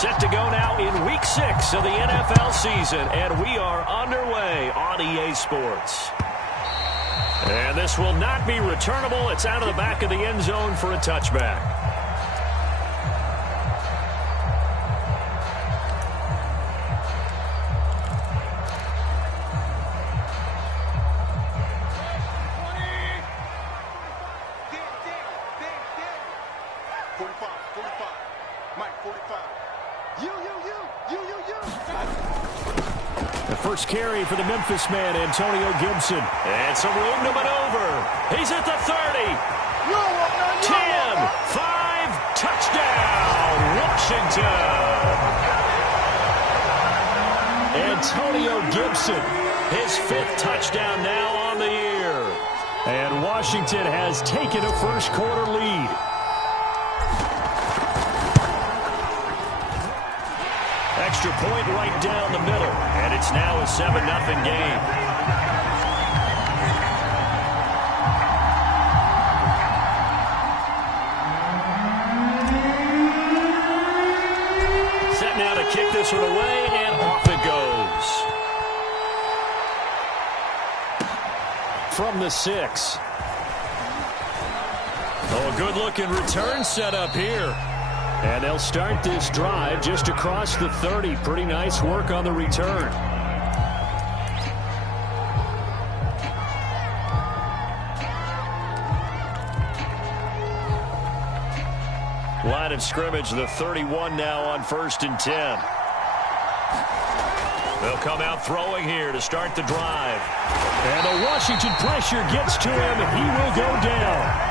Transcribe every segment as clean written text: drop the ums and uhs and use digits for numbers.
Set to go now in Week 6 of the NFL season, and we are underway on EA Sports. And this will not be returnable. It's out of the back of the end zone for a touchback. First carry for the Memphis man, Antonio Gibson. And some room to maneuver. He's at the 30. 10, 5, touchdown, Washington. Antonio Gibson, his 5th touchdown now on the year. And Washington has taken a first-quarter lead. Extra point right down the middle, and it's now a 7-0 game. Set now to kick this one away, and off it goes. From the 6. Oh, a good-looking return set up here. And they'll start this drive just across the 30. Pretty nice work on the return. Line of scrimmage, the 31 now on 1st and 10. They'll come out throwing here to start the drive. And the Washington pressure gets to him. He will go down.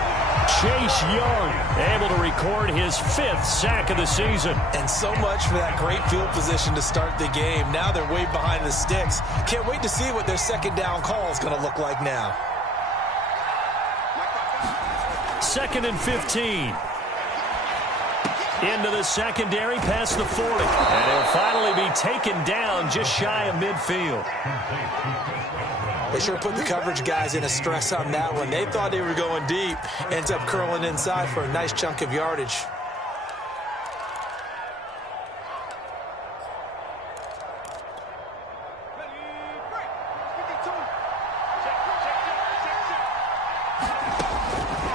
Chase Young able to record his 5th sack of the season. And so much for that great field position to start the game. Now they're way behind the sticks. Can't wait to see what their second down call is going to look like now. 2nd and 15. Into the secondary past the 40. And he'll finally be taken down just shy of midfield. They sure put the coverage guys in a stress on that one. They thought they were going deep. Ends up curling inside for a nice chunk of yardage.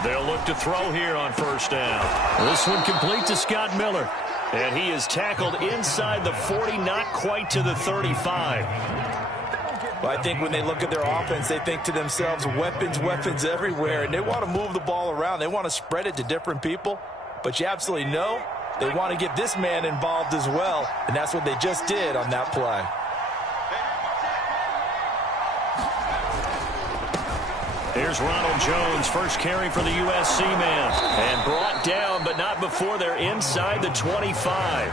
They'll look to throw here on 1st down. This one complete to Scott Miller. And he is tackled inside the 40, not quite to the 35. Well, I think when they look at their offense, they think to themselves, weapons, weapons everywhere. And they want to move the ball around. They want to spread it to different people. But you absolutely know they want to get this man involved as well. And that's what they just did on that play. Here's Ronald Jones, first carry for the USC man. And brought down, but not before they're inside the 25.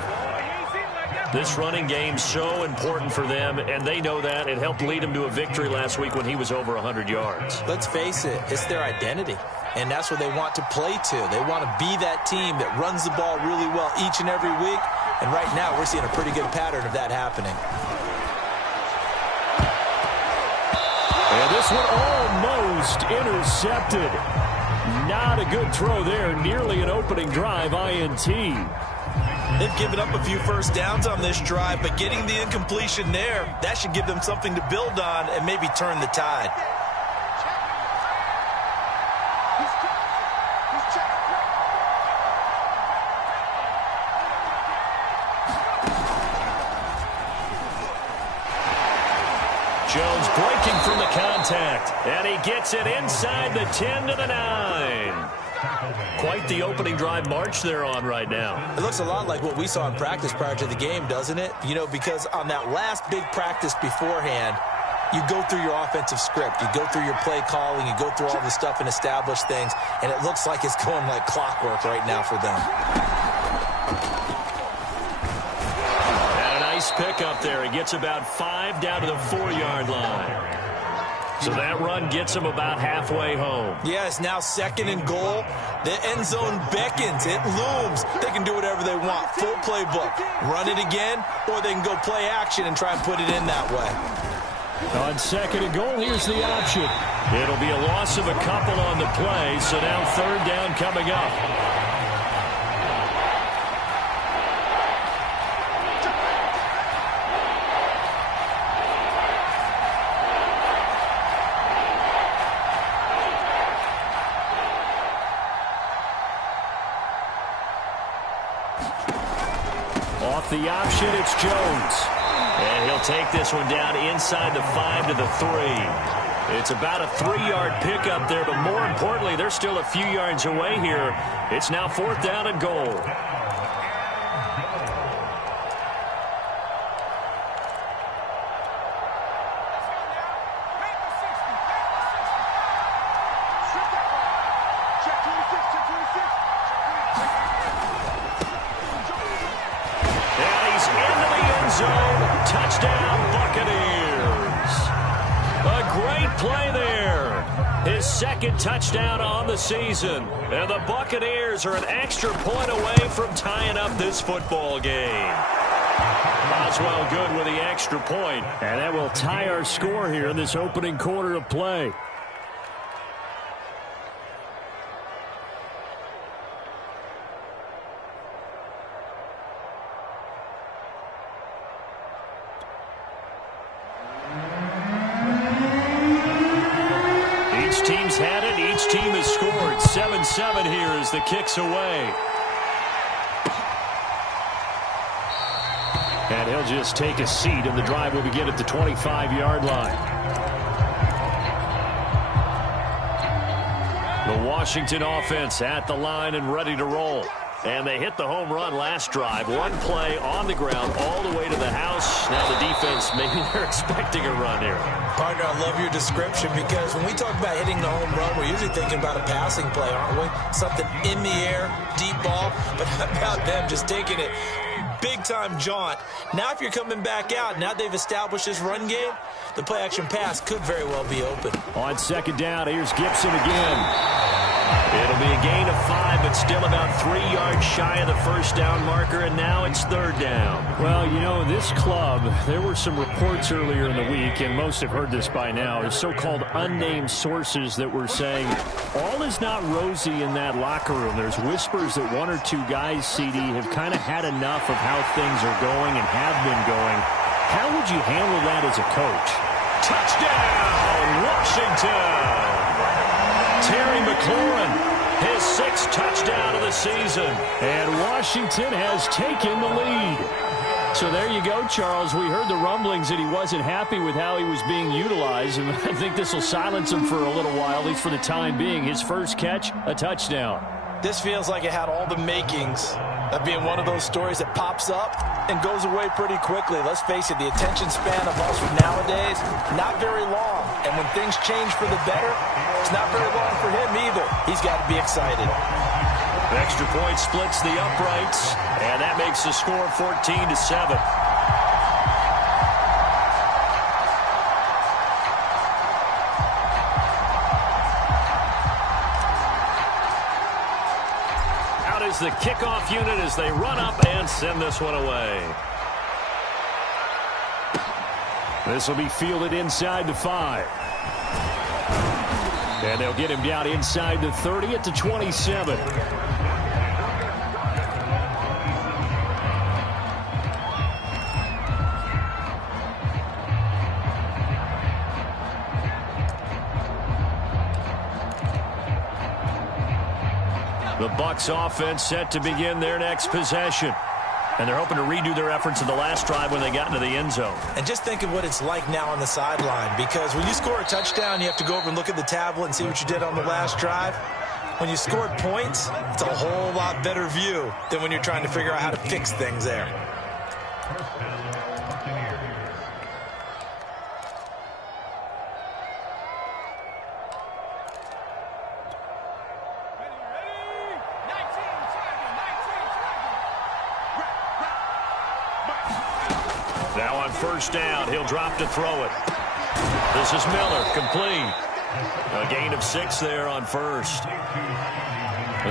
This running game's so important for them, and they know that. It helped lead them to a victory last week when he was over 100 yards. Let's face it, it's their identity, and that's what they want to play to. They want to be that team that runs the ball really well each and every week, and right now we're seeing a pretty good pattern of that happening. And this one almost intercepted. Not a good throw there, nearly an opening drive INT. They've given up a few first downs on this drive, but getting the incompletion there, that should give them something to build on and maybe turn the tide. Jones breaking from the contact, and he gets it inside the 10 to the 9. Quite the opening drive march they're on right now. It looks a lot like what we saw in practice prior to the game, doesn't it? You know, because on that last big practice beforehand, you go through your offensive script. You go through your play calling. You go through all the stuff and establish things, and it looks like it's going like clockwork right now for them. And a nice pick up there. He gets about 5 down to the 4-yard line. So that run gets them about halfway home. Yeah, it's now 2nd and goal. The end zone beckons. It looms. They can do whatever they want. Full playbook. Run it again, or they can go play action and try and put it in that way. On 2nd and goal, here's the option. It'll be a loss of a couple on the play, so now 3rd down coming up. Off the option, it's Jones. And he'll take this one down inside the 5 to the 3. It's about a 3-yard pickup there, but more importantly, they're still a few yards away here. It's now 4th down and goal. Touchdown, Buccaneers. A great play there. His second touchdown on the season. And the Buccaneers are an extra point away from tying up this football game. Boswell good with the extra point. And that will tie our score here in this opening quarter of play. Each team's had it. Each team has scored. 7-7 here as the kick's away. And he'll just take a seat, and the drive will begin at the 25-yard line. The Washington offense at the line and ready to roll. And they hit the home run last drive. One play on the ground all the way to the house. Now the defense, maybe they're expecting a run here. Partner, I love your description because when we talk about hitting the home run, we're usually thinking about a passing play, aren't we? Something in the air, deep ball. But how about them just taking it big-time jaunt? Now if you're coming back out, now they've established this run game, the play-action pass could very well be open. On second down, here's Gibson again. It'll be a gain of 5, but still about 3 yards shy of the first down marker, and now it's 3rd down. Well, you know, this club, there were some reports earlier in the week, and most have heard this by now, is so-called unnamed sources that were saying all is not rosy in that locker room. There's whispers that 1 or 2 guys, CD, have kind of had enough of how things are going and have been going. How would you handle that as a coach? Touchdown, Washington! Terry McLaurin, his 6th touchdown of the season. And Washington has taken the lead. So there you go, Charles. We heard the rumblings that he wasn't happy with how he was being utilized, and I think this will silence him for a little while, at least for the time being. His first catch, a touchdown. This feels like it had all the makings of being one of those stories that pops up and goes away pretty quickly. Let's face it, the attention span of us nowadays, not very long. And when things change for the better, it's not very long for him either. He's got to be excited. Extra point splits the uprights, and that makes the score 14-7. Is the kickoff unit as they run up and send this one away. This will be fielded inside the 5. And they'll get him down inside the 30 at the 27. The Bucs offense set to begin their next possession. And they're hoping to redo their efforts in the last drive when they got into the end zone. And just think of what it's like now on the sideline, because when you score a touchdown, you have to go over and look at the tablet and see what you did on the last drive. When you scored points, it's a whole lot better view than when you're trying to figure out how to fix things there. Now on first down, he'll drop to throw it. This is Miller, complete. A gain of 6 there on first.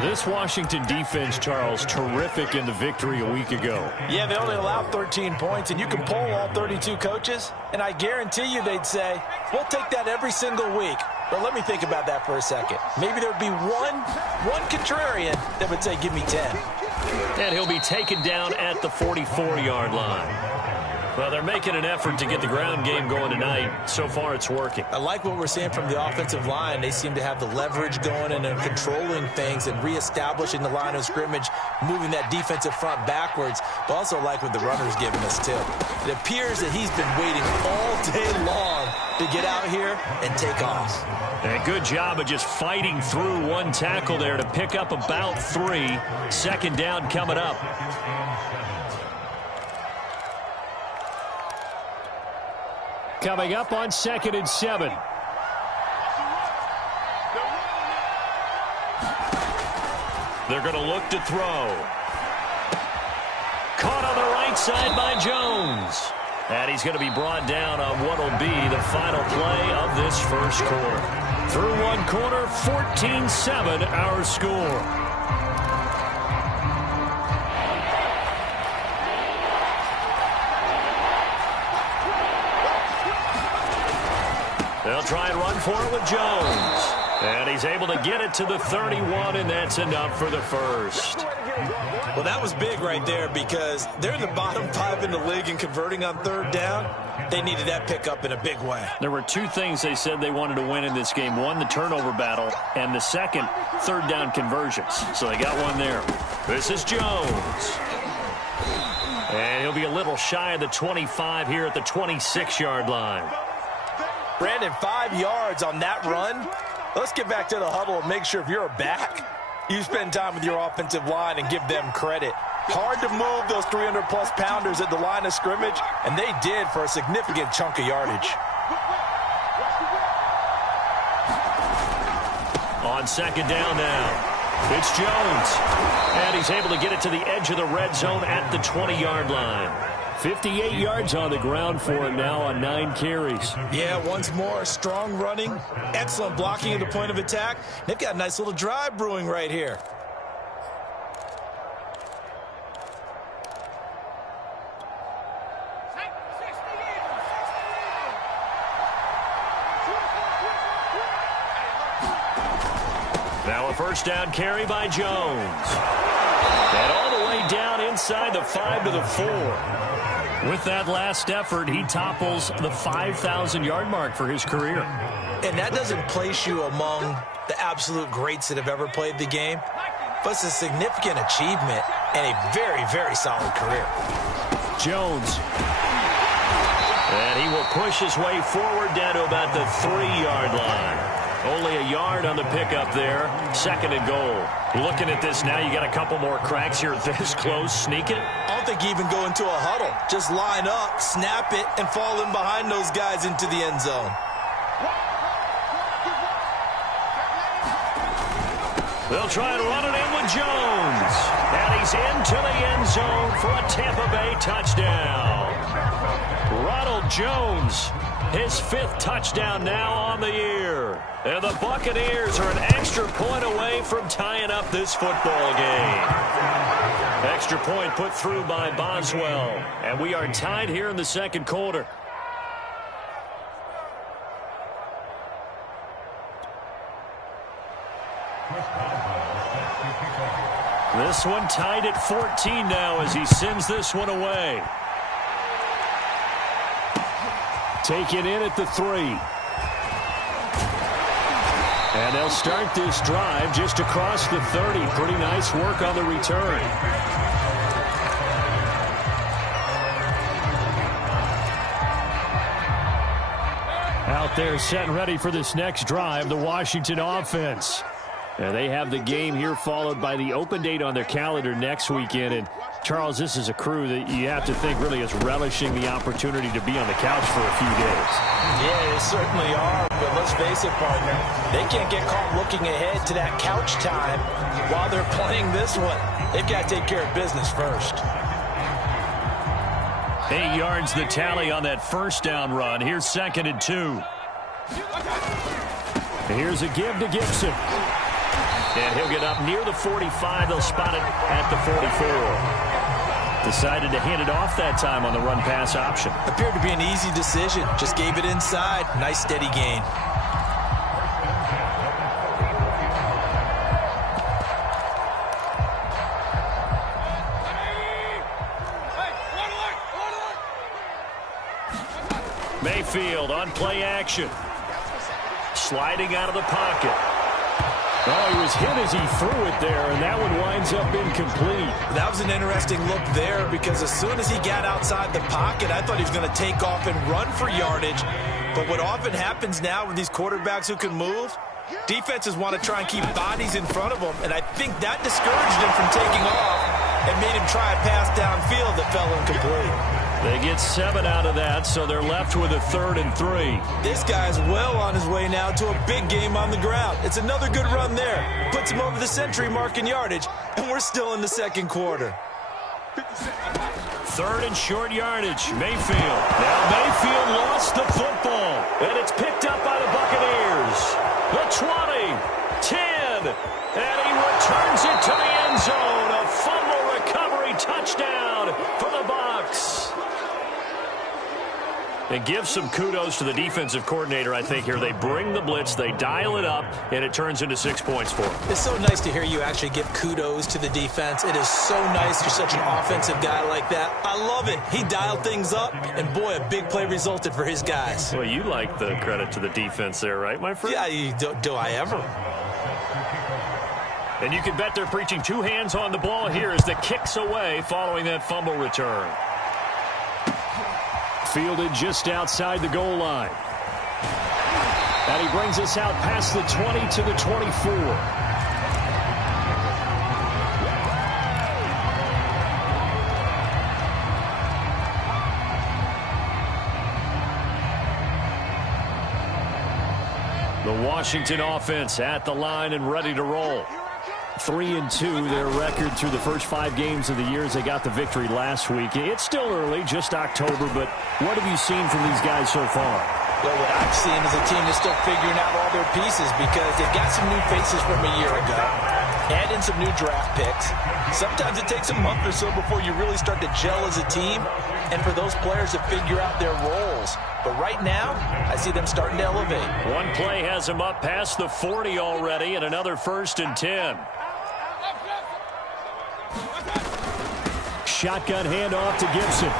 This Washington defense, Charles, terrific in the victory a week ago. Yeah, they only allowed 13 points, and you can poll all 32 coaches, and I guarantee you they'd say, we'll take that every single week. But let me think about that for a second. Maybe there would be one contrarian that would say, give me 10. And he'll be taken down at the 44-yard line. Well, they're making an effort to get the ground game going tonight. So far, it's working. I like what we're seeing from the offensive line. They seem to have the leverage going and they're controlling things and reestablishing the line of scrimmage, moving that defensive front backwards, but also like what the runner's giving us, too. It appears that he's been waiting all day long to get out here and take off. And good job of just fighting through one tackle there to pick up about 3. Second down coming up. Coming up on 2nd and 7. They're going to look to throw. Caught on the right side by Jones. And he's going to be brought down on what will be the final play of this first quarter. Through one quarter, 14-7 our score. They'll try and run for it with Jones. And he's able to get it to the 31, and that's enough for the first. Well, that was big right there because they're in the bottom 5 in the league and converting on 3rd down. They needed that pickup in a big way. There were 2 things they said they wanted to win in this game. One, the turnover battle, and the second, 3rd down conversions. So they got one there. This is Jones. And he'll be a little shy of the 25 here at the 26-yard line. Brandon, 5 yards on that run. Let's get back to the huddle and make sure if you're a back, you spend time with your offensive line and give them credit. Hard to move those 300-plus pounders at the line of scrimmage, and they did for a significant chunk of yardage. On 2nd down now, it's Jones. And he's able to get it to the edge of the red zone at the 20-yard line. 58 yards on the ground for him now on 9 carries. Yeah, once more, strong running, excellent blocking at the point of attack. They've got a nice little drive brewing right here. Now a first down carry by Jones. And all the way down inside the 5 to the 4. With that last effort, he topples the 5,000-yard mark for his career. And that doesn't place you among the absolute greats that have ever played the game, but it's a significant achievement and a very, very solid career. Jones. And he will push his way forward down to about the 3-yard line. Only a yard on the pickup there. 2nd and goal. Looking at this now, you got a couple more cracks here this close. Sneak it. I don't think you even go into a huddle. Just line up, snap it, and fall in behind those guys into the end zone. They'll try and run it in with Jones. And he's into the end zone for a Tampa Bay touchdown. Ronald Jones, his 5th touchdown now on the year. And the Buccaneers are an extra point away from tying up this football game. Extra point put through by Boswell. And we are tied here in the 2nd quarter. This one tied at 14 now as he sends this one away. Taken in at the 3. And they'll start this drive just across the 30. Pretty nice work on the return. Out there set and ready for this next drive, the Washington offense. And they have the game here followed by the open date on their calendar next weekend. And Charles, this is a crew that you have to think really is relishing the opportunity to be on the couch for a few days. Yeah, they certainly are. But let's face it, partner, they can't get caught looking ahead to that couch time while they're playing this one. They've got to take care of business first. 8 yards the tally on that first down run. Here's 2nd and 2. Here's a give to Gibson. And he'll get up near the 45. They'll spot it at the 44. Decided to hand it off that time on the run-pass option. Appeared to be an easy decision. Just gave it inside. Nice, steady gain. Mayfield on play action. Sliding out of the pocket. Oh, he was hit as he threw it there, and that one winds up incomplete. That was an interesting look there because as soon as he got outside the pocket, I thought he was going to take off and run for yardage. But what often happens now with these quarterbacks who can move, defenses want to try and keep bodies in front of them, and I think that discouraged him from taking off and made him try a pass downfield that fell incomplete. They get 7 out of that, so they're left with a 3rd and 3. This guy's well on his way now to a big game on the ground. It's another good run there. Puts him over the century mark in yardage, and we're still in the second quarter. 3rd and short yardage. Mayfield. Now Mayfield lost the football, and it's picked up by the Buccaneers. The 20, 10, and he returns it to the end zone. A fumble recovery touchdown for the Bucs. And give some kudos to the defensive coordinator, I think, here. They bring the blitz, they dial it up, and it turns into 6 points for them. It's so nice to hear you actually give kudos to the defense. It is so nice you're such an offensive guy like that. I love it. He dialed things up, and boy, a big play resulted for his guys. Well, you like the credit to the defense there, right, my friend? Yeah, do I ever? And you can bet they're preaching 2 hands on the ball here as the kick's away following that fumble return. Fielded just outside the goal line. And he brings us out past the 20 to the 24. The Washington offense at the line and ready to roll. 3-2, their record through the first 5 games of the year as they got the victory last week. It's still early, just October, but what have you seen from these guys so far? Well, what I've seen is a team that's still figuring out all their pieces because they've got some new faces from a year ago. Add in some new draft picks. Sometimes it takes a month or so before you really start to gel as a team and for those players to figure out their roles. But right now, I see them starting to elevate. One play has them up past the 40 already and another 1st and 10. Shotgun handoff to Gibson.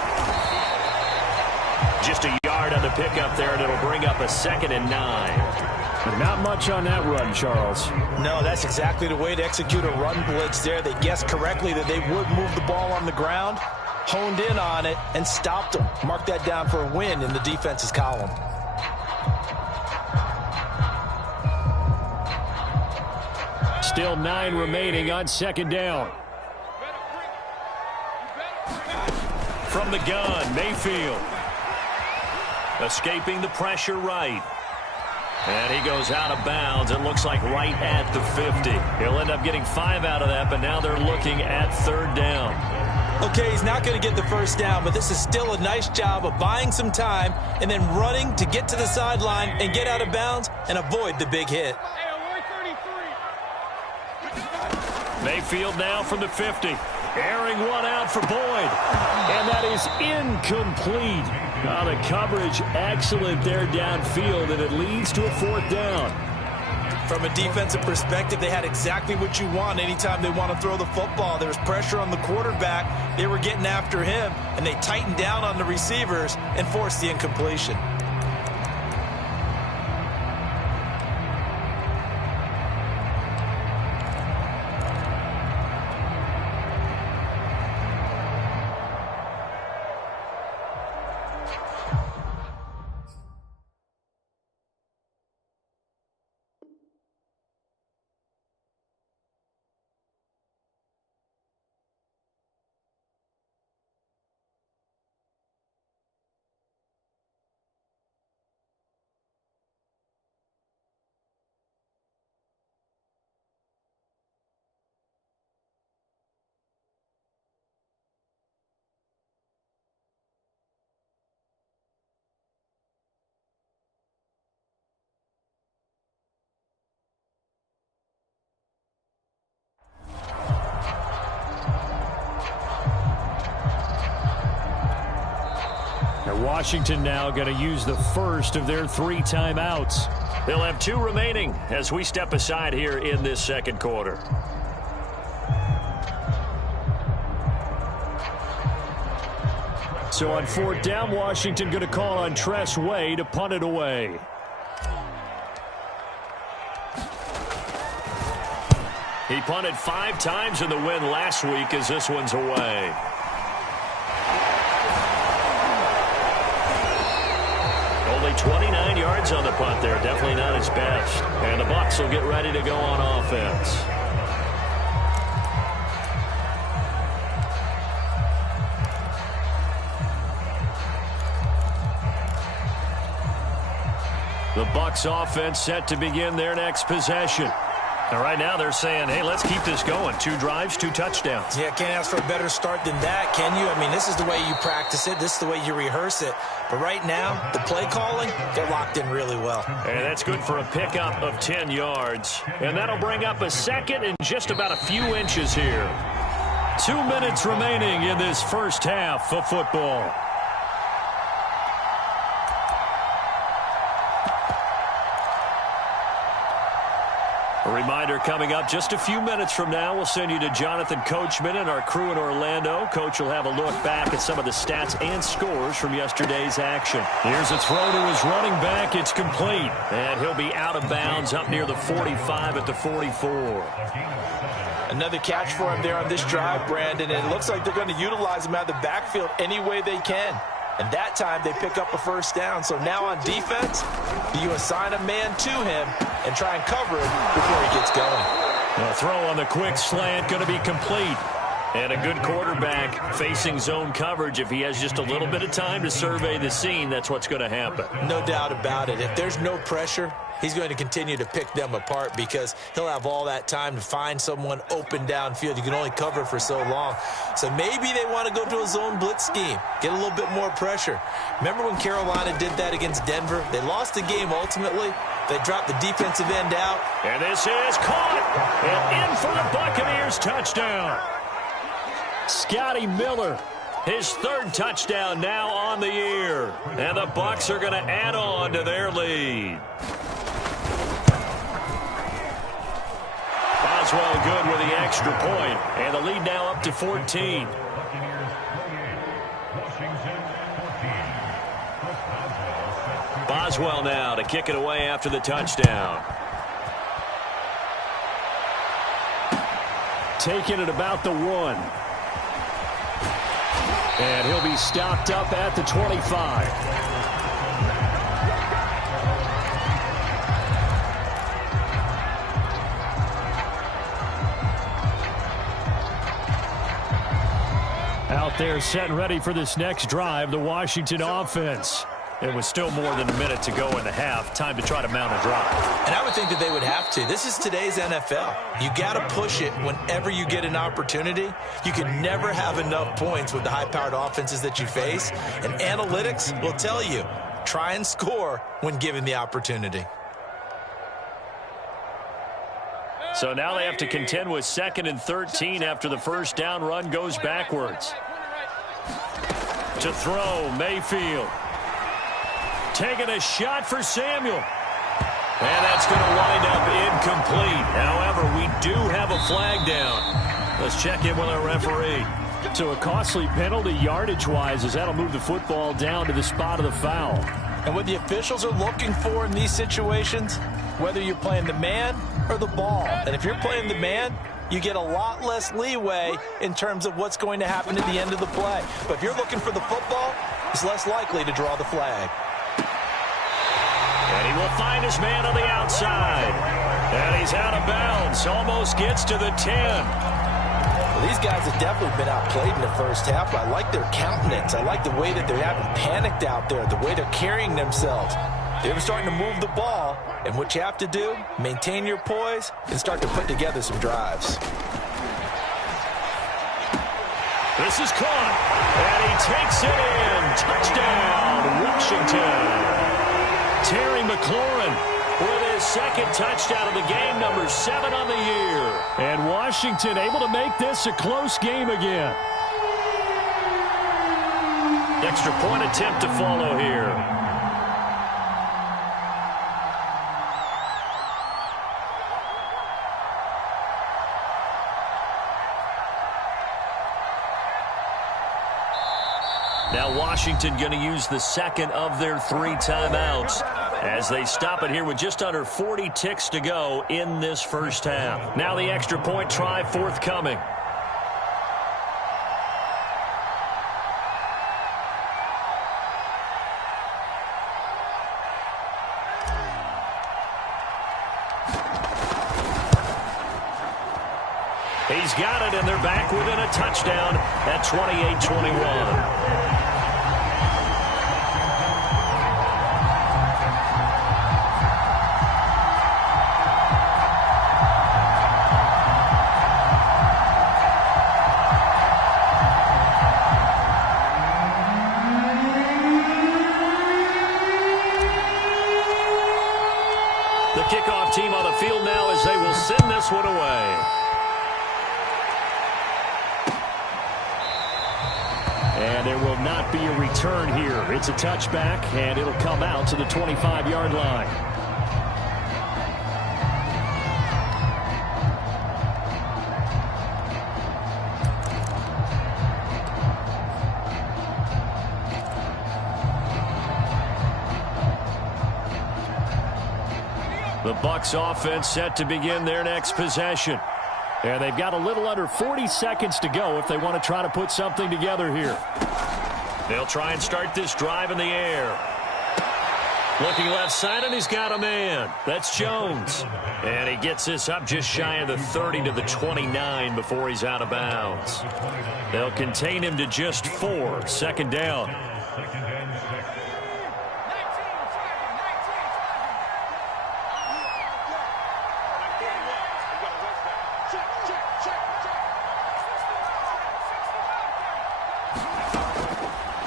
Just a yard on the pickup there, and it'll bring up a 2nd and 9. Not much on that run, Charles. No, that's exactly the way to execute a run blitz there. They guessed correctly that they would move the ball on the ground, honed in on it, and stopped them. Mark that down for a win in the defense's column. Still 9 remaining on 2nd down. From the gun, Mayfield. Escaping the pressure right. And he goes out of bounds. It looks like right at the 50. He'll end up getting 5 out of that, but now they're looking at 3rd down. Okay, he's not going to get the 1st down, but this is still a nice job of buying some time and then running to get to the sideline and get out of bounds and avoid the big hit. Mayfield now from the 50. Airing one out for Boyd. And that is incomplete. The coverage excellent there downfield, and it leads to a 4th down. From a defensive perspective, they had exactly what you want anytime they want to throw the football. There was pressure on the quarterback. They were getting after him, and they tightened down on the receivers and forced the incompletion. Washington now going to use the first of their 3 timeouts. They'll have 2 remaining as we step aside here in this second quarter. So on fourth down, Washington going to call on Tress Way to punt it away. He punted 5 times in the win last week as this one's away. Only 29 yards on the punt there. Definitely not his best. And the Bucs will get ready to go on offense. The Bucs offense set to begin their next possession. And right now they're saying, hey, let's keep this going. 2 drives, 2 touchdowns. Yeah, can't ask for a better start than that, can you? I mean, this is the way you practice it. This is the way you rehearse it. But right now, the play calling, they're locked in really well. And that's good for a pickup of 10 yards. And that'll bring up a second and just about a few inches here. 2 minutes remaining in this first half of football. A reminder coming up just a few minutes from now. We'll send you to Jonathan Coachman and our crew in Orlando. Coach will have a look back at some of the stats and scores from yesterday's action. Here's a throw to his running back. It's complete. And he'll be out of bounds up near the 45 at the 44. Another catch for him there on this drive, Brandon. And it looks like they're going to utilize him out of the backfield any way they can. And that time they pick up a first down. So now on defense, you assign a man to him and try and cover him before he gets going. The throw on the quick slant going to be complete. And a good quarterback facing zone coverage. If he has just a little bit of time to survey the scene, that's what's going to happen. No doubt about it. If there's no pressure, he's going to continue to pick them apart because he'll have all that time to find someone open downfield. You can only cover for so long. So maybe they want to go to a zone blitz scheme, get a little bit more pressure. Remember when Carolina did that against Denver? They lost the game ultimately. They dropped the defensive end out. And this is caught. And in for the Buccaneers touchdown. Scotty Miller, his 3rd touchdown now on the year. And the Bucs are going to add on to their lead. Boswell good with the extra point. And the lead now up to 14. Boswell now to kick it away after the touchdown. Taking it about the 1. And he'll be stopped up at the 25. Out there set and ready for this next drive, the Washington offense. It was still more than a minute to go in the half. Time to try to mount a drive. And I would think that they would have to. This is today's NFL. You got to push it whenever you get an opportunity. You can never have enough points with the high-powered offenses that you face. And analytics will tell you, try and score when given the opportunity. So now they have to contend with 2nd and 13 after the first down run goes backwards. To throw, Mayfield. Taking a shot for Samuel. And that's going to wind up incomplete. However, we do have a flag down. Let's check in with our referee. So a costly penalty yardage-wise as that'll move the football down to the spot of the foul. And what the officials are looking for in these situations, whether you're playing the man or the ball. And if you're playing the man, you get a lot less leeway in terms of what's going to happen at the end of the play. But if you're looking for the football, it's less likely to draw the flag. And he will find his man on the outside. And he's out of bounds. Almost gets to the 10. Well, these guys have definitely been outplayed in the first half. I like their countenance. I like the way that they haven't panicked out there, the way they're carrying themselves. They're starting to move the ball. And what you have to do, maintain your poise and start to put together some drives. This is caught. And he takes it in. Touchdown, Washington. Terry McLaurin with his 2nd touchdown of the game, number 7 on the year. And Washington able to make this a close game again. Extra point attempt to follow here. Now Washington going to use the second of their 3 timeouts as they stop it here with just under 40 ticks to go in this first half. Now the extra point try forthcoming. He's got it, and they're back within a touchdown at 28-21. The kickoff team on the field now as they will send this one away. And there will not be a return here. It's a touchback, and it'll come out to the 25-yard line. The Bucs offense set to begin their next possession. And they've got a little under 40 seconds to go if they want to try to put something together here. They'll try and start this drive in the air. Looking left side, and he's got a man. That's Jones. And he gets this up just shy of the 30 to the 29 before he's out of bounds. They'll contain him to just 4. Second down.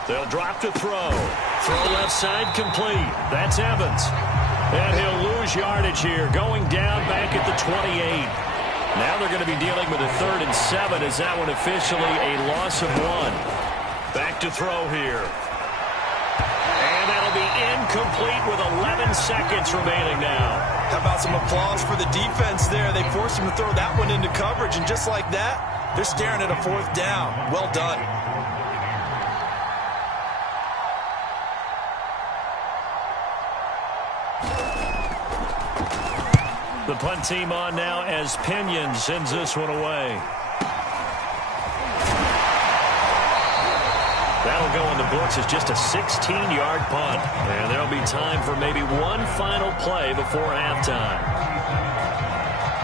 They'll drop to throw. Throw left side complete. That's Evans. And he'll lose yardage here. Going down back at the 28. Now they're going to be dealing with a 3rd and 7 as that one officially a loss of 1. Back to throw here. And that'll be incomplete with 11 seconds remaining now. How about some applause for the defense there? They forced him to throw that one into coverage, and just like that, they're staring at a 4th down. Well done. The punt team on now as Pinion sends this one away. That'll go in the books as just a 16-yard punt. And there'll be time for maybe one final play before halftime.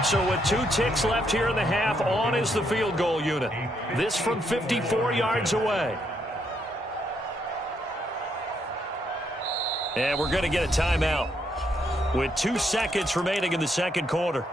So with 2 ticks left here in the half, on is the field goal unit. This from 54 yards away. And we're going to get a timeout with 2 seconds remaining in the second quarter.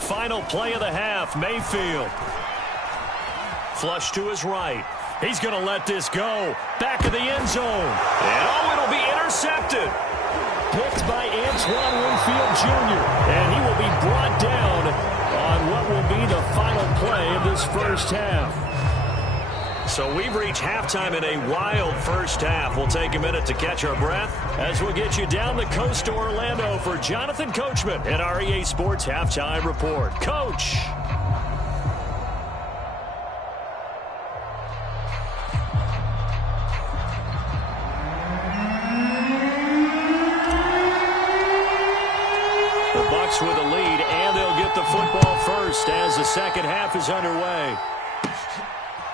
Final play of the half, Mayfield. Flush to his right. He's going to let this go. Back of the end zone. And oh, it'll be intercepted. Picked by Antoine Winfield Jr. And he will be brought down on what will be the final play of this first half. So we've reached halftime in a wild first half. We'll take a minute to catch our breath as we'll get you down the coast to Orlando for Jonathan Coachman and our EA Sports Halftime Report. Coach. The Bucs with a lead, and they'll get the football first as the second half is underway.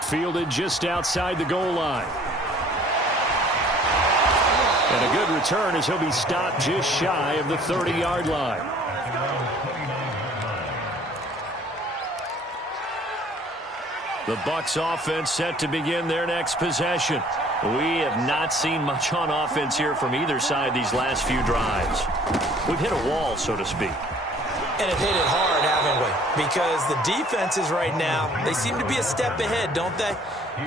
Fielded just outside the goal line. And a good return as he'll be stopped just shy of the 30-yard line. The Bucs offense set to begin their next possession. We have not seen much on offense here from either side these last few drives. We've hit a wall, so to speak. And have hit it hard, haven't we? Because the defenses right now, they seem to be a step ahead, don't they?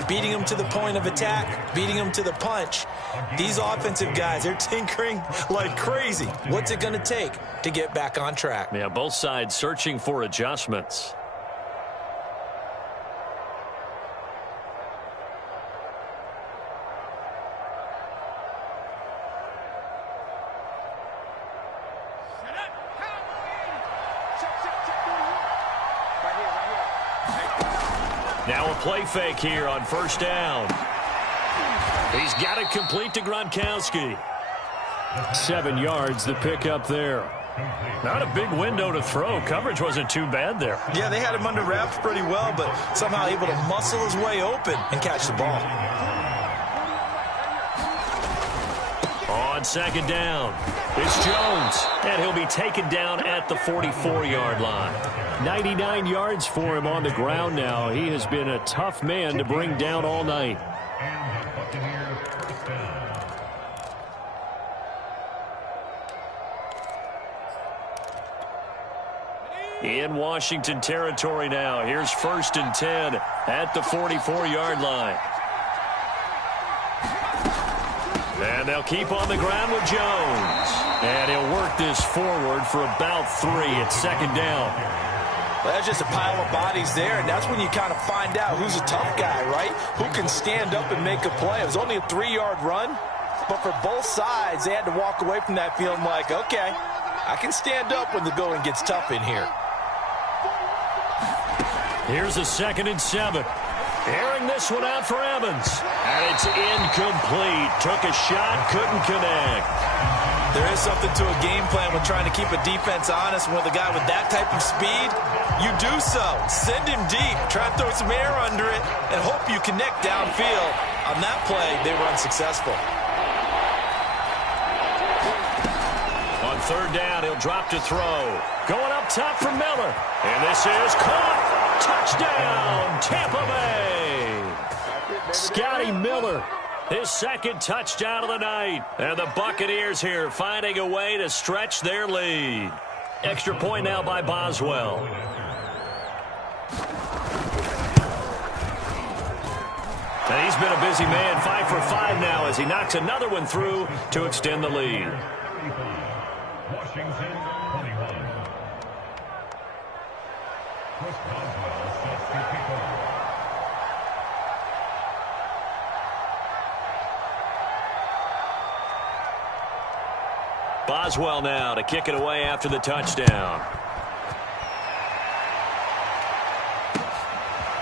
Beating them to the point of attack, beating them to the punch. These offensive guys, they're tinkering like crazy. What's it going to take to get back on track? Yeah, both sides searching for adjustments. Now a play fake here on first down. He's got it complete to Gronkowski. 7 yards, the pickup there. Not a big window to throw. Coverage wasn't too bad there. Yeah, they had him under wraps pretty well, but somehow able to muscle his way open and catch the ball. On second down, it's Jones, and he'll be taken down at the 44-yard line. 99 yards for him on the ground now. He has been a tough man to bring down all night. In Washington territory now. Here's 1st and 10 at the 44-yard line. And they'll keep on the ground with Jones. And he'll work this forward for about 3 at second down. Well, that's just a pile of bodies there, and that's when you kind of find out who's a tough guy, right? Who can stand up and make a play. It was only a 3-yard run, but for both sides, they had to walk away from that feeling like, okay, I can stand up when the going gets tough in here. Here's a 2nd and 7. Airing this one out for Evans. And it's incomplete. Took a shot, couldn't connect. There is something to a game plan with trying to keep a defense honest. And with a guy with that type of speed, you do so. Send him deep. Try and throw some air under it and hope you connect downfield. On that play, they were unsuccessful. On 3rd down, he'll drop to throw. Going up top for Miller. And this is caught. Touchdown, Tampa Bay. Scotty Miller, his 2nd touchdown of the night. And the Buccaneers here finding a way to stretch their lead. Extra point now by Boswell. And he's been a busy man, 5 for 5 now as he knocks another one through to extend the lead. Boswell now to kick it away after the touchdown.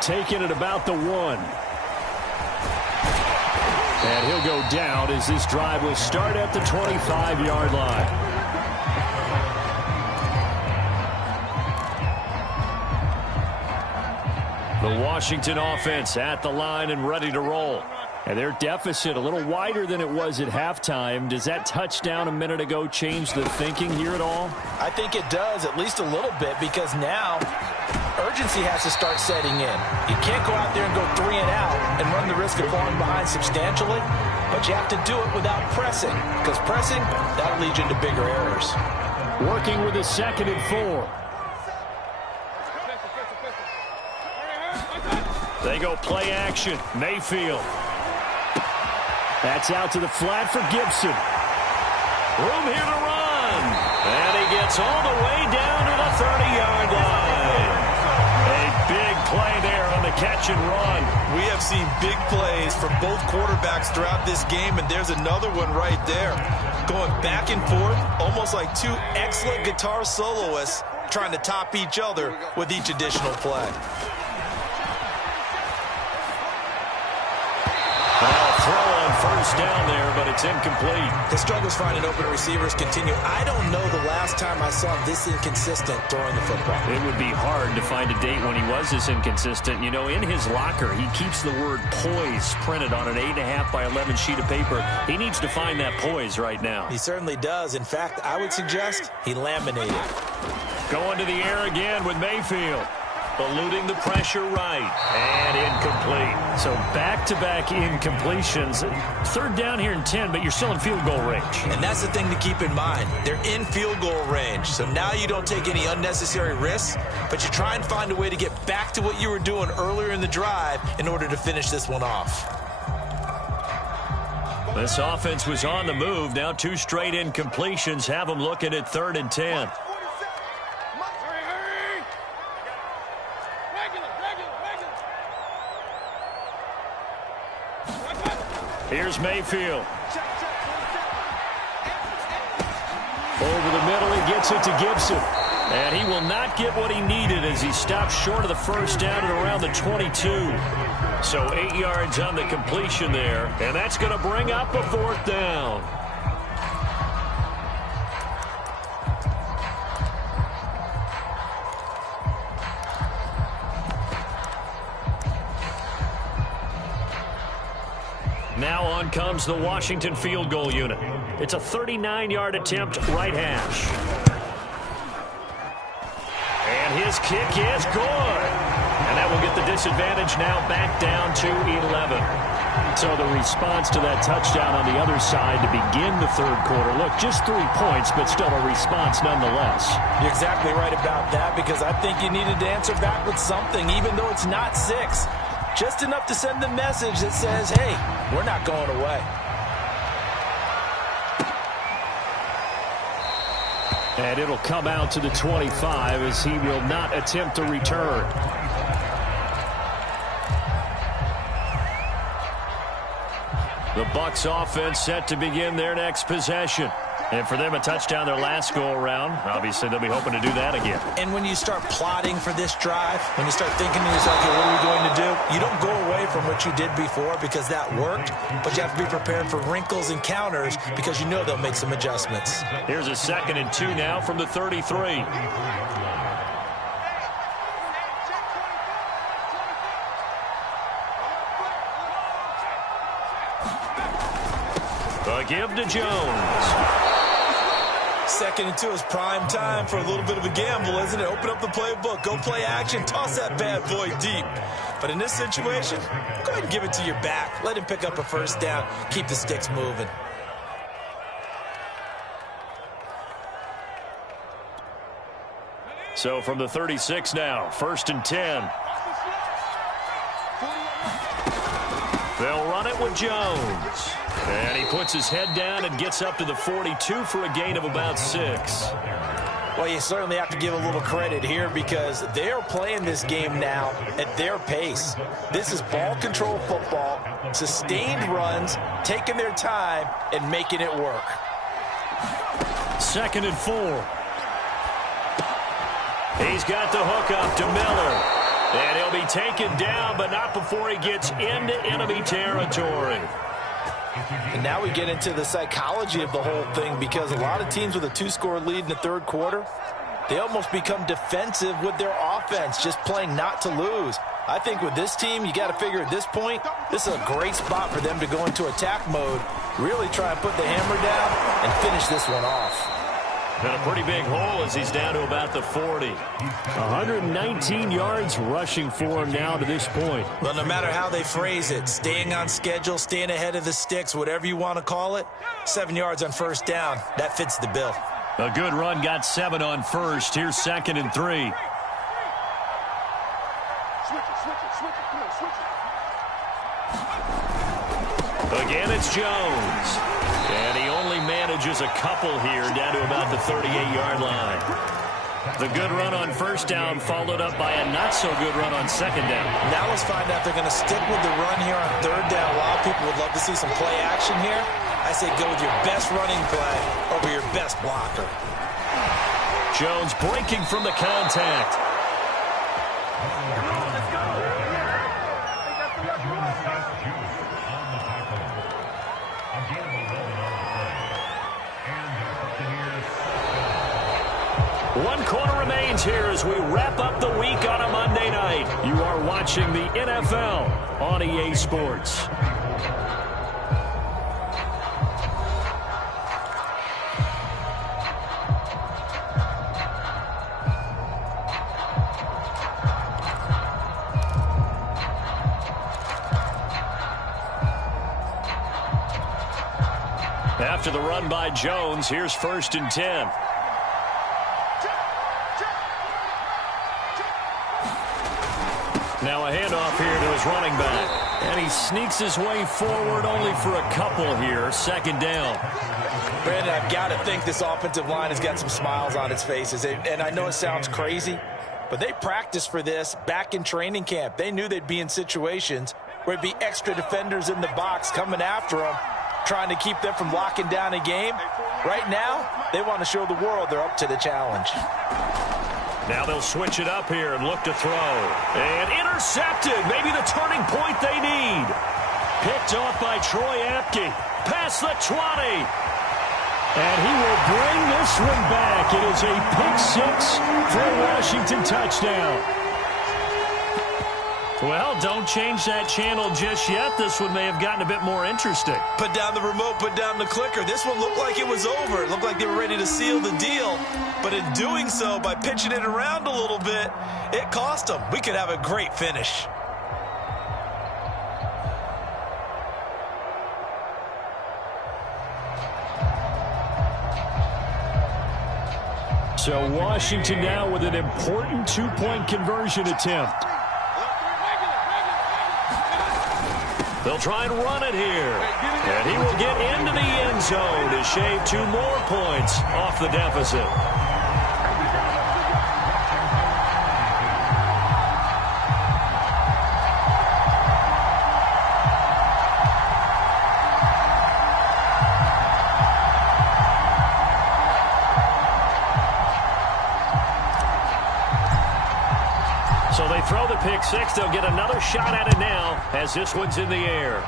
Taking it about the 1. And he'll go down as this drive will start at the 25-yard line. The Washington offense at the line and ready to roll. And their deficit a little wider than it was at halftime. Does that touchdown a minute ago change the thinking here at all? I think it does, at least a little bit, because now urgency has to start setting in. You can't go out there and go 3 and out and run the risk of falling behind substantially, but you have to do it without pressing, because pressing, that'll lead you into bigger errors. Working with a 2nd and 4. They go play action. Mayfield. That's out to the flat for Gibson. Room here to run. And he gets all the way down to the 30-yard line. A big play there on the catch and run. We have seen big plays from both quarterbacks throughout this game, and there's another one right there. Going back and forth, almost like 2 excellent guitar soloists trying to top each other with each additional play. Throw on first down there, but it's incomplete. The struggles finding open receivers continue. I don't know the last time I saw him this inconsistent throwing the football. It would be hard to find a date when he was this inconsistent. You know, in his locker, he keeps the word poise printed on an 8.5 by 11 sheet of paper. He needs to find that poise right now. He certainly does. In fact, I would suggest he laminated. Going to the air again with Mayfield. eluding the pressure right, and incomplete. So back-to-back incompletions. Third down here in 10, but you're still in field goal range. And that's the thing to keep in mind. They're in field goal range. So now you don't take any unnecessary risks, but you try and find a way to get back to what you were doing earlier in the drive in order to finish this one off. This offense was on the move. Now 2 straight incompletions have them looking at 3rd and 10. Here's Mayfield. Over the middle, he gets it to Gibson. And he will not get what he needed as he stopped short of the first down at around the 22. So 8 yards on the completion there. And that's going to bring up a 4th down. Now on comes the Washington field goal unit. It's a 39-yard attempt, right hash. And his kick is good. And that will get the disadvantage now back down to 11. So the response to that touchdown on the other side to begin the 3rd quarter. Look, just 3 points, but still a response nonetheless. You're exactly right about that, because I think you needed to answer back with something, even though it's not 6. Just enough to send the message that says, hey, we're not going away. And it'll come out to the 25 as he will not attempt a return. The Bucs offense set to begin their next possession. And for them, a touchdown their last go-around. Obviously, they'll be hoping to do that again. And when you start plotting for this drive, when you start thinking to yourself, okay, what are we going to do? You don't go away from what you did before because that worked, but you have to be prepared for wrinkles and counters because you know they'll make some adjustments. Here's a 2nd and 2 now from the 33. A give to Jones. 2nd and 2 is prime time for a little bit of a gamble, isn't it? Open up the playbook, go play action, toss that bad boy deep. But in this situation, go ahead and give it to your back. Let him pick up a 1st down. Keep the sticks moving. So from the 36 now, 1st and 10. They'll run it with Jones. And he puts his head down and gets up to the 42 for a gain of about 6. Well, you certainly have to give a little credit here because they are playing this game now at their pace. This is ball control football, sustained runs, taking their time, and making it work. 2nd and 4. He's got the hook up to Miller. And he'll be taken down, but not before he gets into enemy territory. And now we get into the psychology of the whole thing because a lot of teams with a 2-score lead in the 3rd quarter, they almost become defensive with their offense, just playing not to lose. I think with this team, you got to figure at this point, this is a great spot for them to go into attack mode, really try and put the hammer down and finish this one off. And a pretty big hole as he's down to about the 40. 119 yards rushing for him now to this point. Well, no matter how they phrase it, staying on schedule, staying ahead of the sticks, whatever you want to call it, 7 yards on 1st down, that fits the bill. A good run got 7 on 1st. Here's 2nd and 3. Again, it's Jones. And he only manages a couple here down to about the 38-yard line. The good run on 1st down followed up by a not-so-good run on 2nd down. Now let's find out if they're going to stick with the run here on 3rd down. A lot of people would love to see some play action here. I say go with your best running play over your best blocker. Jones breaking from the contact. One quarter remains here as we wrap up the week on a Monday night. You are watching the NFL on EA Sports. after the run by Jones. Here's 1st and 10. Now a handoff here to his running back. And he sneaks his way forward only for a couple here. 2nd down. Brandon, I've got to think this offensive line has got some smiles on its faces. And I know it sounds crazy, but they practiced for this back in training camp. They knew they'd be in situations where it'd be extra defenders in the box coming after them, trying to keep them from locking down a game. Right now, they want to show the world they're up to the challenge. Now they'll switch it up here and look to throw. And intercepted. Maybe the turning point they need. Picked off by Troy Apke. Past the 20. And he will bring this one back. It is a pick-6 for a Washington touchdown. Well, don't change that channel just yet. This one may have gotten a bit more interesting. Put down the remote, put down the clicker. This one looked like it was over. It looked like they were ready to seal the deal. But in doing so, by pitching it around a little bit, it cost them. We could have a great finish. So Washington now with an important 2-point conversion attempt. They'll try and run it here. And he will get into the end zone to shave 2 more points off the deficit. So they throw the pick-6. They'll get another shot at it now as this one's in the air.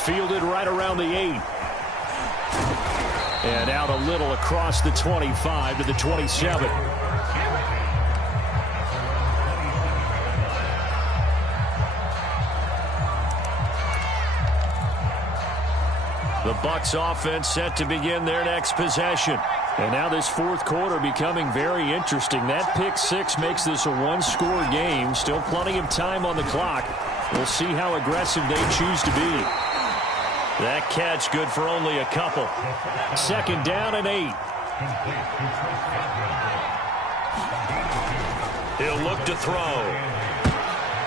Fielded right around the 8. And out a little across the 25 to the 27. The Bucs offense set to begin their next possession. And now this 4th quarter becoming very interesting. That pick-6 makes this a 1-score game. Still plenty of time on the clock. We'll see how aggressive they choose to be. That catch good for only a couple. 2nd down and 8. He'll look to throw.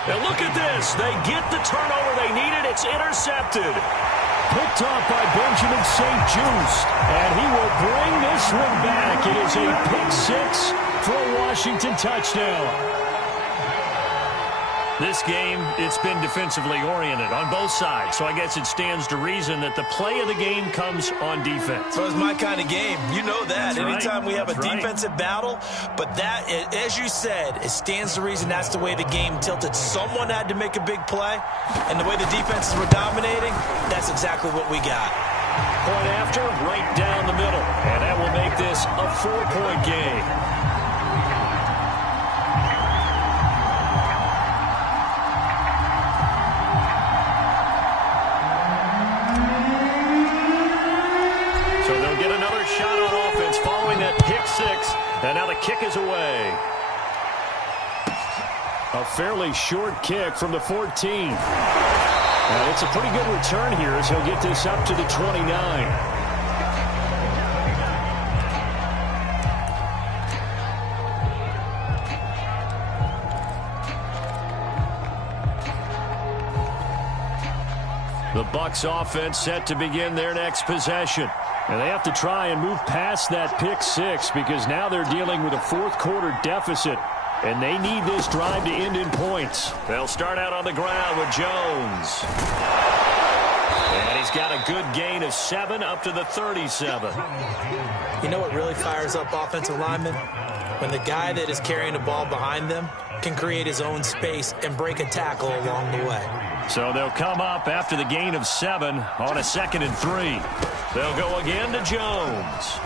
And look at this. They get the turnover they needed. It's intercepted. Picked off by Benjamin St-Juste. And he will bring this one back. It is a pick-6 for a Washington touchdown. This game, it's been defensively oriented on both sides. So I guess it stands to reason that the play of the game comes on defense. So it's my kind of game. You know that. That's Anytime right. we have a That's defensive battle. But that, as you said, it stands to reason that's the way the game tilted. Someone had to make a big play. And the way the defenses were dominating, that's exactly what we got. Point after, right down the middle. And that will make this a 4-point game. And now the kick is away. A fairly short kick from the 14. And it's a pretty good return here as he'll get this up to the 29. The Bucs offense set to begin their next possession. And they have to try and move past that pick-6 because now they're dealing with a 4th quarter deficit. And they need this drive to end in points. They'll start out on the ground with Jones. And he's got a good gain of 7 up to the 37. You know what really fires up offensive linemen? When the guy that is carrying the ball behind them can create his own space and break a tackle along the way. So they'll come up after the gain of 7 on a 2nd and 3. They'll go again to Jones.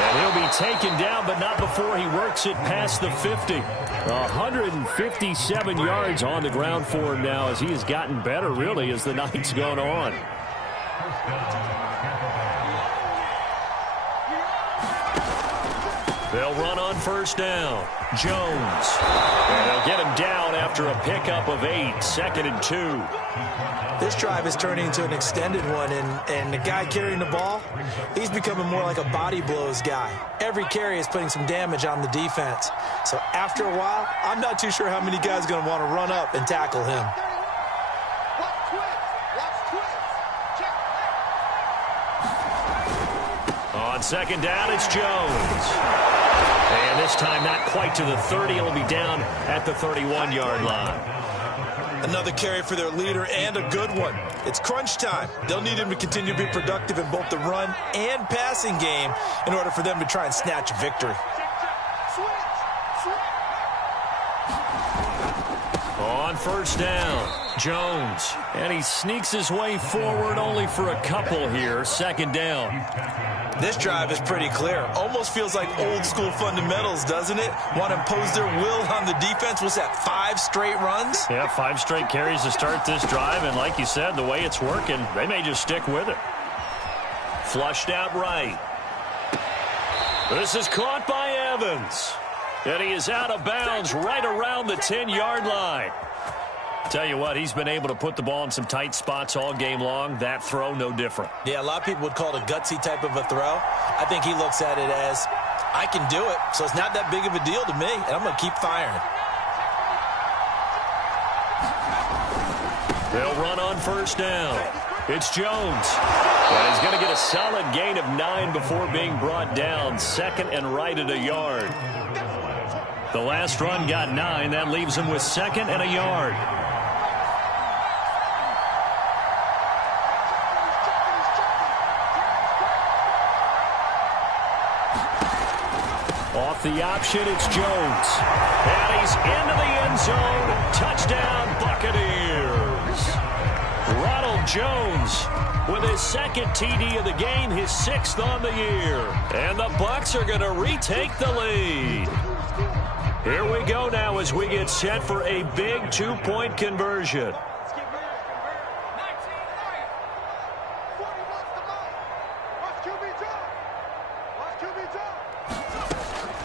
And he'll be taken down, but not before he works it past the 50. 157 yards on the ground for him now as he has gotten better, really, as the night's gone on. They'll run on first down. Jones. And they'll get him down after a pickup of 8, 2nd and 2. This drive is turning into an extended one, and the guy carrying the ball, he's becoming more like a body blows guy. Every carry is putting some damage on the defense. So after a while, I'm not too sure how many guys are going to want to run up and tackle him. On second down, it's Jones. And this time not quite to the 30. It'll be down at the 31-yard line. Another carry for their leader, and a good one. It's crunch time. They'll need him to continue to be productive in both the run and passing game in order for them to try and snatch a victory. On first down, Jones. And he sneaks his way forward only for a couple here. Second down. This drive is pretty clear. Almost feels like old school fundamentals, doesn't it? Want to impose their will on the defense. What's that, 5 straight runs? Yeah, 5 straight carries to start this drive. And like you said, the way it's working, they may just stick with it. Flushed out right. This is caught by Evans. And he is out of bounds right around the 10-yard line. Tell you what, he's been able to put the ball in some tight spots all game long. That throw, no different. Yeah, a lot of people would call it a gutsy type of a throw. I think he looks at it as, I can do it, so it's not that big of a deal to me, and I'm going to keep firing. They'll run on first down. It's Jones. And he's going to get a solid gain of 9 before being brought down. Second and right at a yard. The last run got 9. That leaves him with 2nd and a yard. Off the option, it's Jones. And he's into the end zone. Touchdown, Buccaneers. Ronald Jones with his 2nd TD of the game, his 6th on the year. And the Bucs are going to retake the lead. Here we go now as we get set for a big 2-point conversion.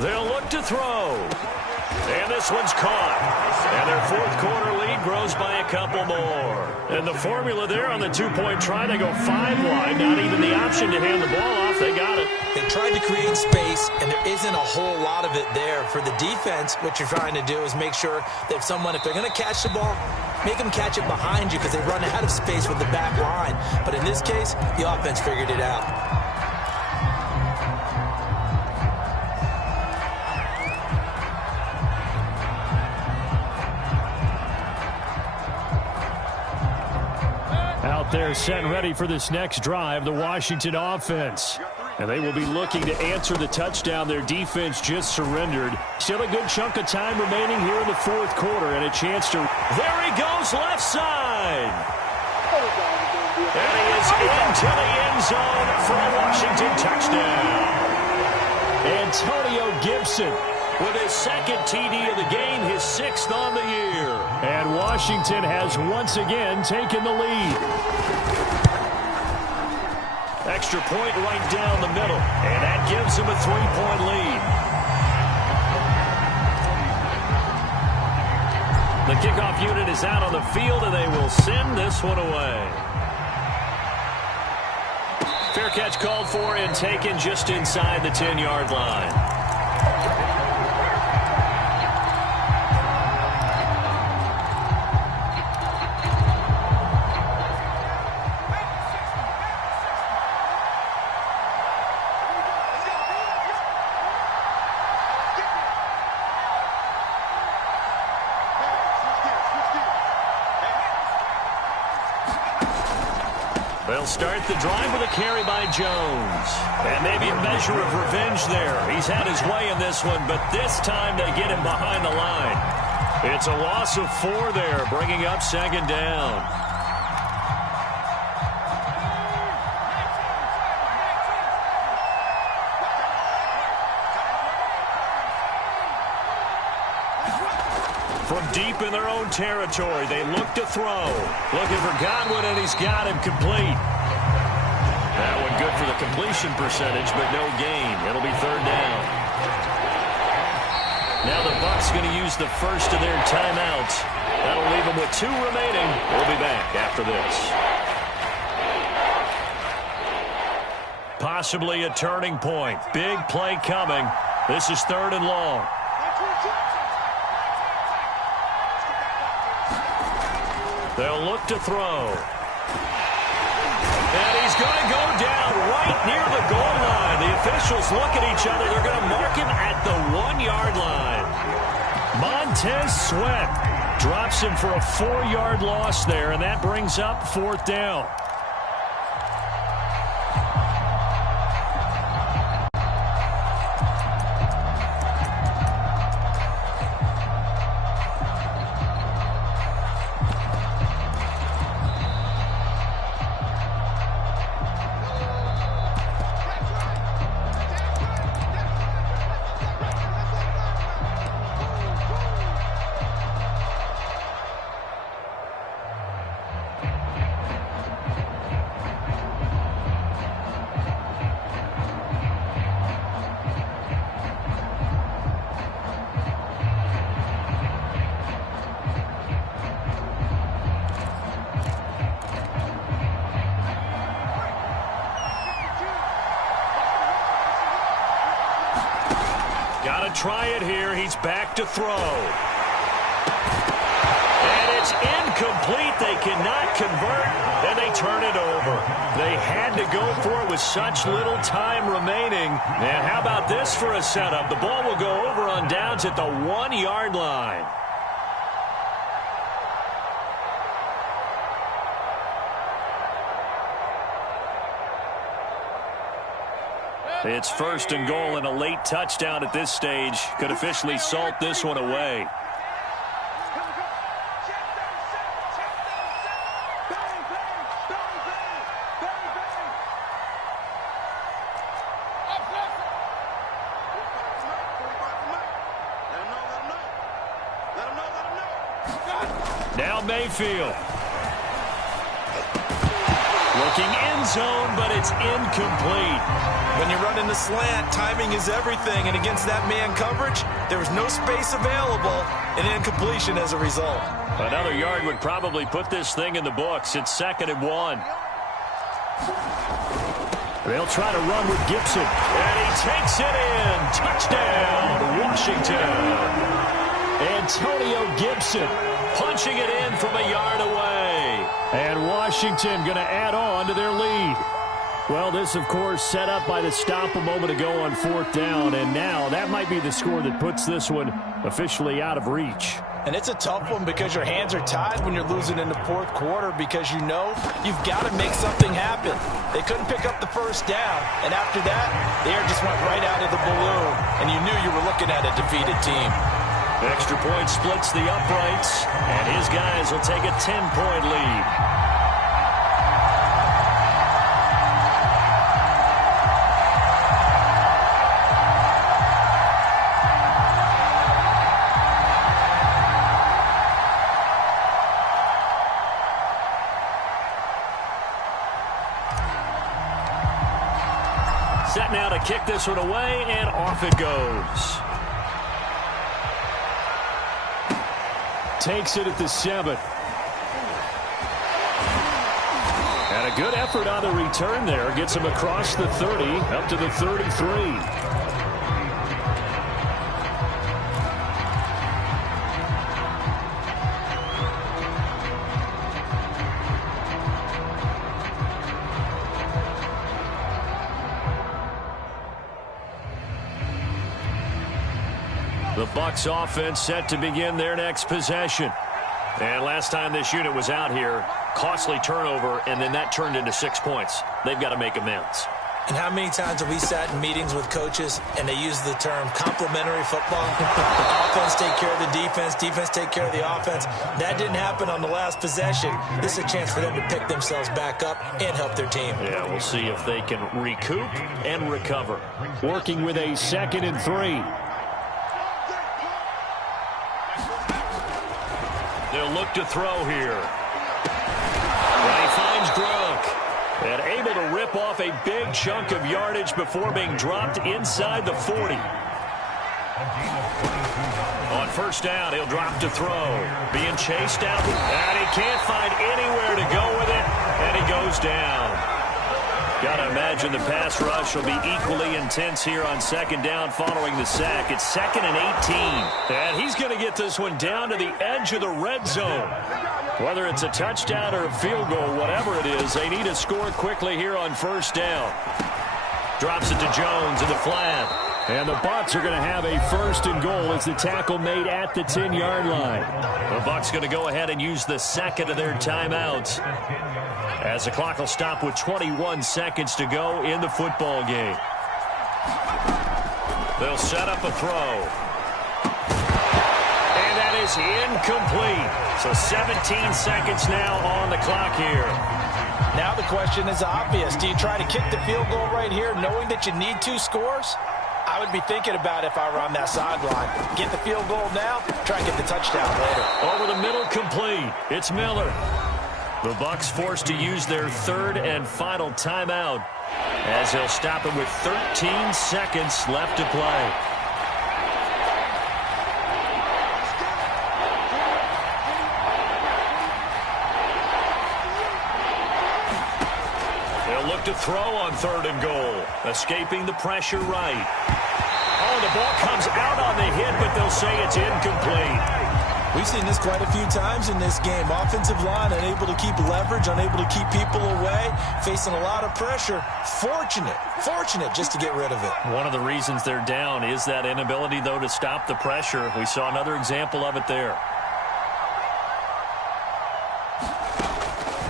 They'll look to throw. And this one's caught. And their 4th quarter lead grows by a couple more. And the formula there on the 2-point try, they go 5 wide. Not even the option to hand the ball off. They got it. They tried to create space, and there isn't a whole lot of it there. For the defense, what you're trying to do is make sure that if they're going to catch the ball, make them catch it behind you because they run out of space with the back line. But in this case, the offense figured it out. Out there set and ready for this next drive, the Washington offense. And they will be looking to answer the touchdown their defense just surrendered. Still a good chunk of time remaining here in the 4th quarter and a chance to... There he goes, left side. And he is into the end zone for a Washington touchdown. Antonio Gibson with his 2nd TD of the game, his 6th on the year. And Washington has once again taken the lead. Extra point right down the middle, and that gives him a 3-point lead. The kickoff unit is out on the field, and they will send this one away. Fair catch called for and taken just inside the 10-yard line. They'll start the drive with a carry by Jones. And maybe a measure of revenge there. He's had his way in this one, but this time they get him behind the line. It's a loss of 4 there, bringing up 2nd down. From deep in their own territory, they look to throw. Looking for Godwin, and he's got him complete. That one good for the completion percentage, but no gain. It'll be 3rd down. Now the Bucs going to use the first of their timeouts. That'll leave them with 2 remaining. We'll be back after this. Possibly a turning point. Big play coming. This is 3rd and long. They'll look to throw. And he's going to go down right near the goal line. The officials look at each other. They're going to mark him at the 1-yard line. Montez Sweat drops him for a 4-yard loss there, and that brings up 4th down. Try it here. He's back to throw. And it's incomplete. They cannot convert, and they turn it over. They had to go for it with such little time remaining. And how about this for a setup? The ball will go over on downs at the 1-yard line. It's 1st and goal, and a late touchdown at this stage could officially salt this one away. Now Mayfield. Looking end zone, but it's incomplete. When you run in the slant, timing is everything, and against that man coverage, there was no space available, and incompletion as a result. Another yard would probably put this thing in the books. It's 2nd and 1. They'll try to run with Gibson, and he takes it in. Touchdown, Washington. Antonio Gibson punching it in from a yard away. And Washington going to add on to their lead. Well, this, of course, set up by the stop a moment ago on 4th down, and now that might be the score that puts this one officially out of reach. And it's a tough one because your hands are tied when you're losing in the 4th quarter because you know you've got to make something happen. They couldn't pick up the 1st down, and after that, the air just went right out of the balloon, and you knew you were looking at a defeated team. Extra point splits the uprights, and his guys will take a 10-point lead. Set now to kick this one away, and off it goes. Takes it at the 7. And a good effort on the return there. Gets him across the 30, up to the 33. The Bucs offense set to begin their next possession. And last time this unit was out here, costly turnover, and then that turned into 6 points. They've got to make amends. And how many times have we sat in meetings with coaches and they use the term complementary football? Offense take care of the defense, defense take care of the offense. That didn't happen on the last possession. This is a chance for them to pick themselves back up and help their team. Yeah, we'll see if they can recoup and recover. Working with a 2nd and 3. They'll look to throw here. And he finds Gronk. And able to rip off a big chunk of yardage before being dropped inside the 40. On first down, he'll drop to throw. Being chased out, and he can't find anywhere to go with it, and he goes down. Got to imagine the pass rush will be equally intense here on second down following the sack. It's 2nd and 18. And he's going to get this one down to the edge of the red zone. Whether it's a touchdown or a field goal, whatever it is, they need to score quickly here on first down. Drops it to Jones in the flat. And the Bucs are going to have a 1st and goal as the tackle made at the 10-yard line. The Bucs going to go ahead and use the second of their timeouts, as the clock will stop with 21 seconds to go in the football game. They'll set up a throw. And that is incomplete. So 17 seconds now on the clock here. Now the question is obvious. Do you try to kick the field goal right here knowing that you need 2 scores? I would be thinking about it if I were on that sideline. Get the field goal now, try and get the touchdown later. Over the middle, complete. It's Miller. The Bucs forced to use their 3rd and final timeout, as they'll stop it with 13 seconds left to play. They'll look to throw on 3rd and goal, escaping the pressure right. Oh, the ball comes out on the hit, but they'll say it's incomplete. We've seen this quite a few times in this game. Offensive line unable to keep leverage, unable to keep people away, facing a lot of pressure. Fortunate just to get rid of it. One of the reasons they're down is that inability, though, to stop the pressure. We saw another example of it there.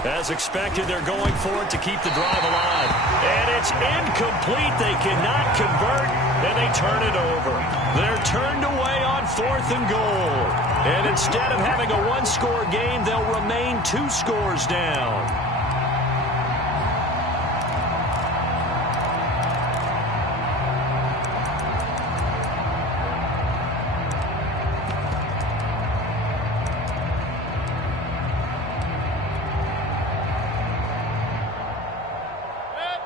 As expected, they're going for it to keep the drive alive. And it's incomplete. They cannot convert, and they turn it over. They're turned away on 4th and goal. And instead of having a 1-score game, they'll remain 2 scores down.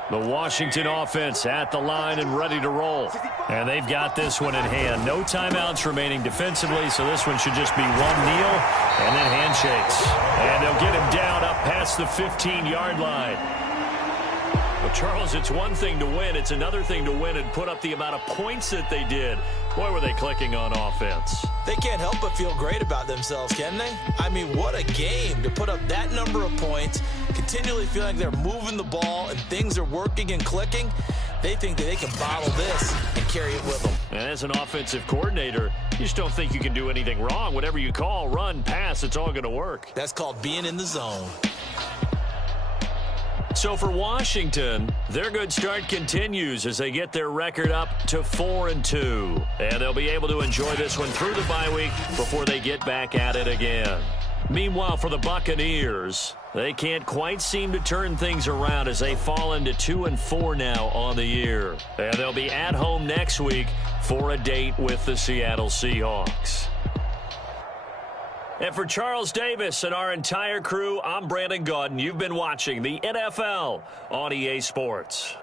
The Washington offense at the line and ready to roll. And they've got this one in hand. No timeouts remaining defensively, so this one should just be 1 kneel and then handshakes. And they'll get him down up past the 15-yard line. Well, Charles, it's one thing to win. It's another thing to win and put up the amount of points that they did. Boy, were they clicking on offense. They can't help but feel great about themselves, can they? I mean, what a game to put up that number of points, continually feel like they're moving the ball and things are working and clicking. They think that they can bottle this and carry it with them. And as an offensive coordinator, you just don't think you can do anything wrong. Whatever you call, run, pass, it's all going to work. That's called being in the zone. So for Washington, their good start continues as they get their record up to 4-2. And they'll be able to enjoy this one through the bye week before they get back at it again. Meanwhile, for the Buccaneers, they can't quite seem to turn things around as they fall into 2-4 now on the year. And they'll be at home next week for a date with the Seattle Seahawks. And for Charles Davis and our entire crew, I'm Brandon Gaudin. You've been watching the NFL on EA Sports.